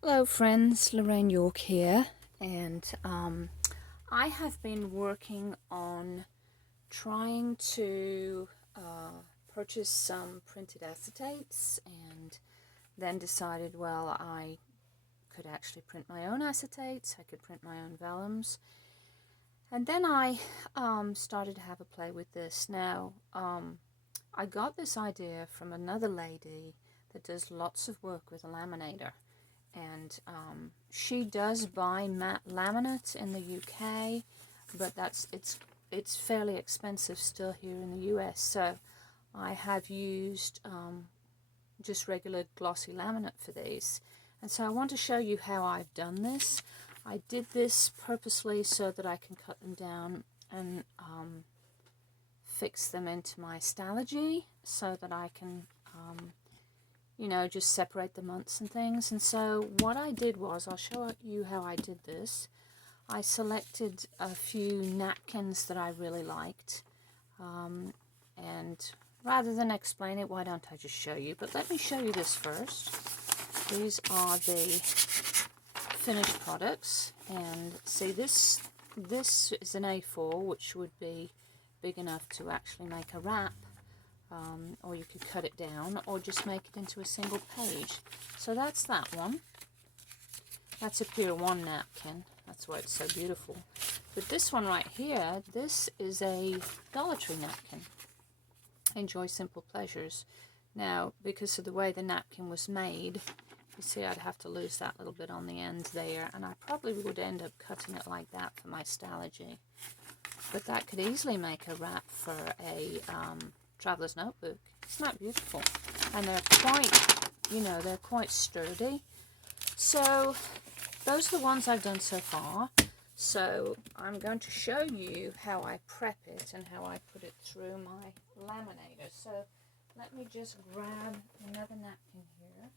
Hello friends, Lorraine York here, and I have been working on trying to purchase some printed acetates, and then decided, well, I could actually print my own acetates, I could print my own vellums, and then I started to have a play with this. Now, I got this idea from another lady that does lots of work with a laminator. And she does buy matte laminate in the UK, but it's fairly expensive still here in the US. So I have used just regular glossy laminate for these. And so I want to show you how I've done this. I did this purposely so that I can cut them down and fix them into my Stalogy so that I can just separate the months and things. And so what I did was, I'll show you how I did this. I selected a few napkins that I really liked, and rather than explain it, why don't I just show you? But let me show you this first. These are the finished products, and see, this is an A4, which would be big enough to actually make a wrap. Or you could cut it down or just make it into a single page. So that's that one. That's a Pier 1 napkin. That's why it's so beautiful. But this one right here, this is a Dollar Tree napkin. Enjoy simple pleasures. Now, because of the way the napkin was made, you see I'd have to lose that little bit on the end there, and I probably would end up cutting it like that for my Stalogy. But that could easily make a wrap for a traveler's notebook. Isn't that beautiful? And they're quite sturdy. So those are the ones I've done so far. So I'm going to show you how I prep it and how I put it through my laminator. So let me just grab another napkin here.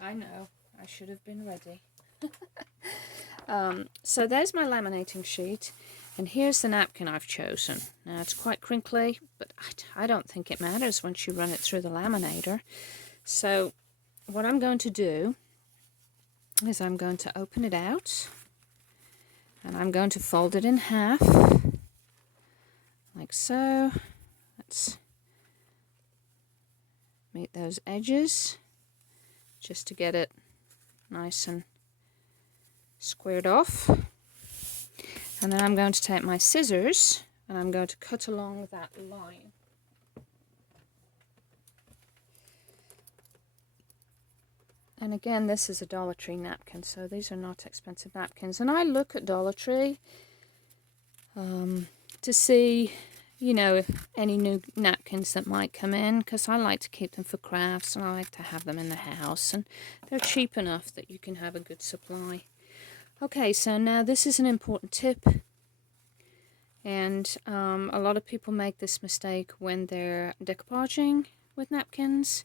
I know, I should have been ready. So there's my laminating sheet, and here's the napkin I've chosen. Now it's quite crinkly, but I don't think it matters once you run it through the laminator. So what I'm going to do is I'm going to open it out, and I'm going to fold it in half, like so. Let's meet those edges, just to get it nice and squared off. And then I'm going to take my scissors and I'm going to cut along that line. And again, this is a Dollar Tree napkin, so these are not expensive napkins. And I look at Dollar Tree to see, if any new napkins that might come in, because I like to keep them for crafts and I like to have them in the house, and they're cheap enough that you can have a good supply. Okay, so now this is an important tip, and a lot of people make this mistake when they're decoupaging with napkins,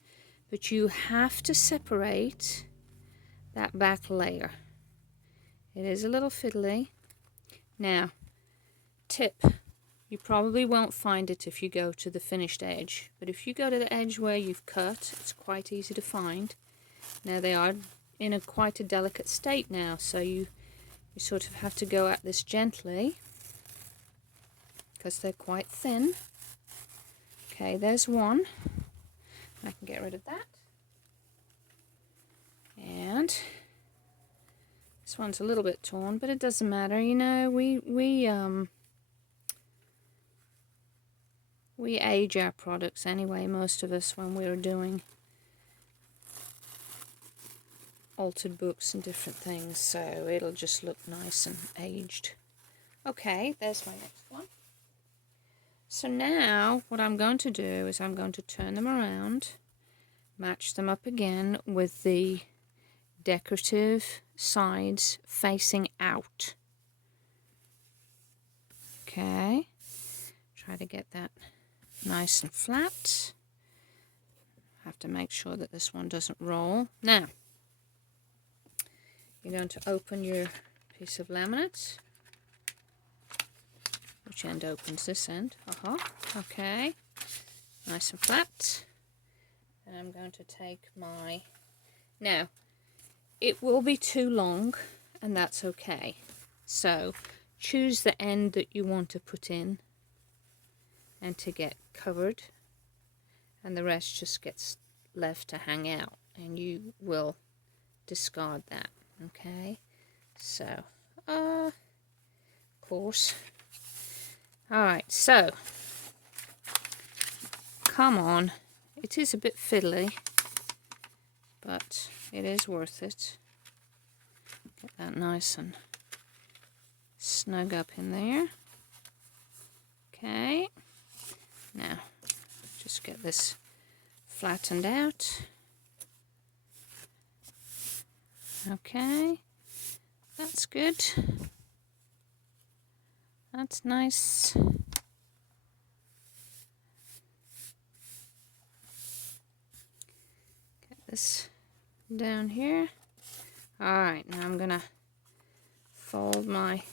but you have to separate that back layer. It is a little fiddly. Now, tip, you probably won't find it if you go to the finished edge, but if you go to the edge where you've cut, it's quite easy to find. Now they are in quite a delicate state now, so you sort of have to go at this gently because they're quite thin. Okay, there's one. I can get rid of that. And this one's a little bit torn, but it doesn't matter. We age our products anyway, most of us, when we're doing altered books and different things, so it'll just look nice and aged. Okay, there's my next one. So now what I'm going to do is I'm going to turn them around, match them up again with the decorative sides facing out. Okay, try to get that nice and flat. Have to make sure that this one doesn't roll. Now, you're going to open your piece of laminate, which end opens this end. Okay, nice and flat. And I'm going to take my, now it will be too long, and that's okay. So choose the end that you want to put in and to get covered, and the rest just gets left to hang out, and you will discard that. Okay, so of course. Alright, so come on, it is a bit fiddly, but it is worth it. Get that nice and snug up in there. Okay, now just get this flattened out. Okay, that's good. That's nice. Get this down here. Alright, now I'm gonna fold my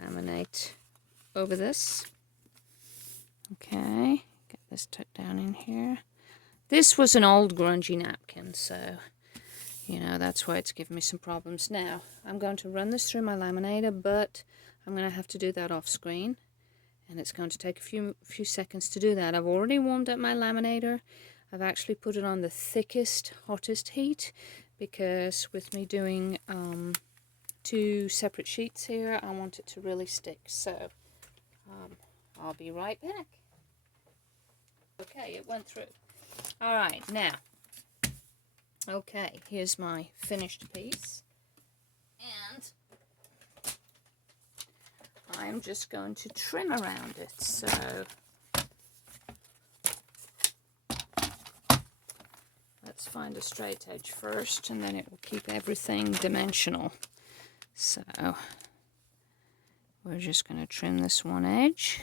laminate over this. Okay, get this tucked down in here. This was an old grungy napkin, so you know, that's why it's giving me some problems. Now, I'm going to run this through my laminator, but I'm going to have to do that off screen, and it's going to take a few seconds to do that. I've already warmed up my laminator. I've actually put it on the thickest, hottest heat, because with me doing 2 separate sheets here, I want it to really stick. So, I'll be right back. Okay, it went through. Alright, now, okay, here's my finished piece, and I'm just going to trim around it. So let's find a straight edge first, and then it will keep everything dimensional. So we're just going to trim this one edge.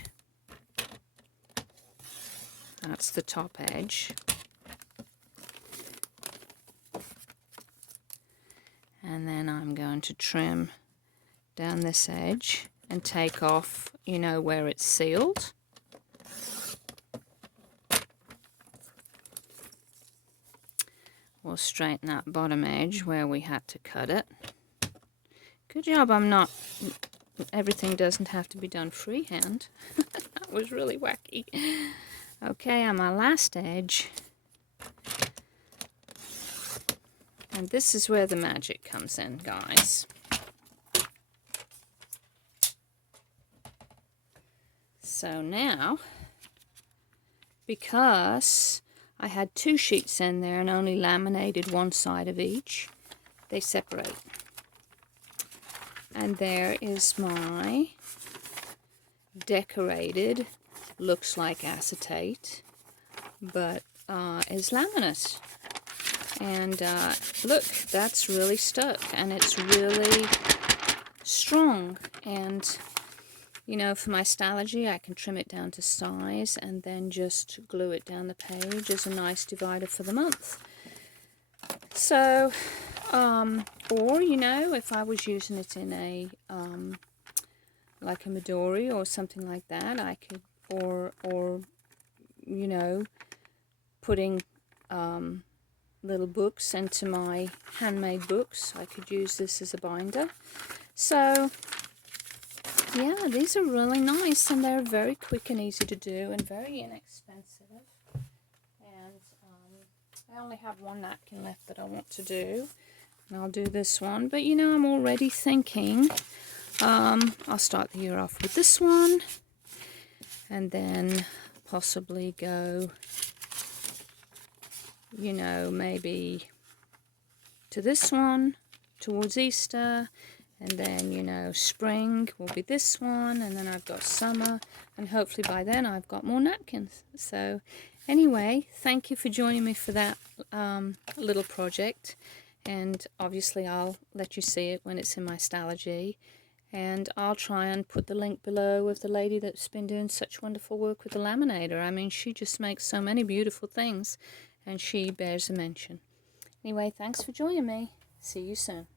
That's the top edge. And then I'm going to trim down this edge and take off, you know, where it's sealed. We'll straighten that bottom edge where we had to cut it. Good job everything doesn't have to be done freehand. That was really wacky. Okay, on my last edge. And this is where the magic comes in, guys. So now, because I had 2 sheets in there and only laminated one side of each, they separate. And there is my decorated, looks like acetate, but is laminate. And look, that's really stuck, and it's really strong. And you know, for my Stalogy, I can trim it down to size and then just glue it down the page as a nice divider for the month. So, or you know, if I was using it in a like a Midori or something like that, I could, or you know, putting little books into my handmade books, I could use this as a binder. So yeah, these are really nice, and they're very quick and easy to do and very inexpensive. And I only have one napkin left that I want to do, and I'll do this one. But you know, I'm already thinking I'll start the year off with this one, and then possibly go, you know, maybe to this one towards Easter, and then, you know, spring will be this one, and then I've got summer, and hopefully by then I've got more napkins. So anyway, thank you for joining me for that little project, and obviously I'll let you see it when it's in my Stalogy, and I'll try and put the link below of the lady that's been doing such wonderful work with the laminator. I mean, she just makes so many beautiful things, and she bears a mention. Anyway, thanks for joining me. See you soon.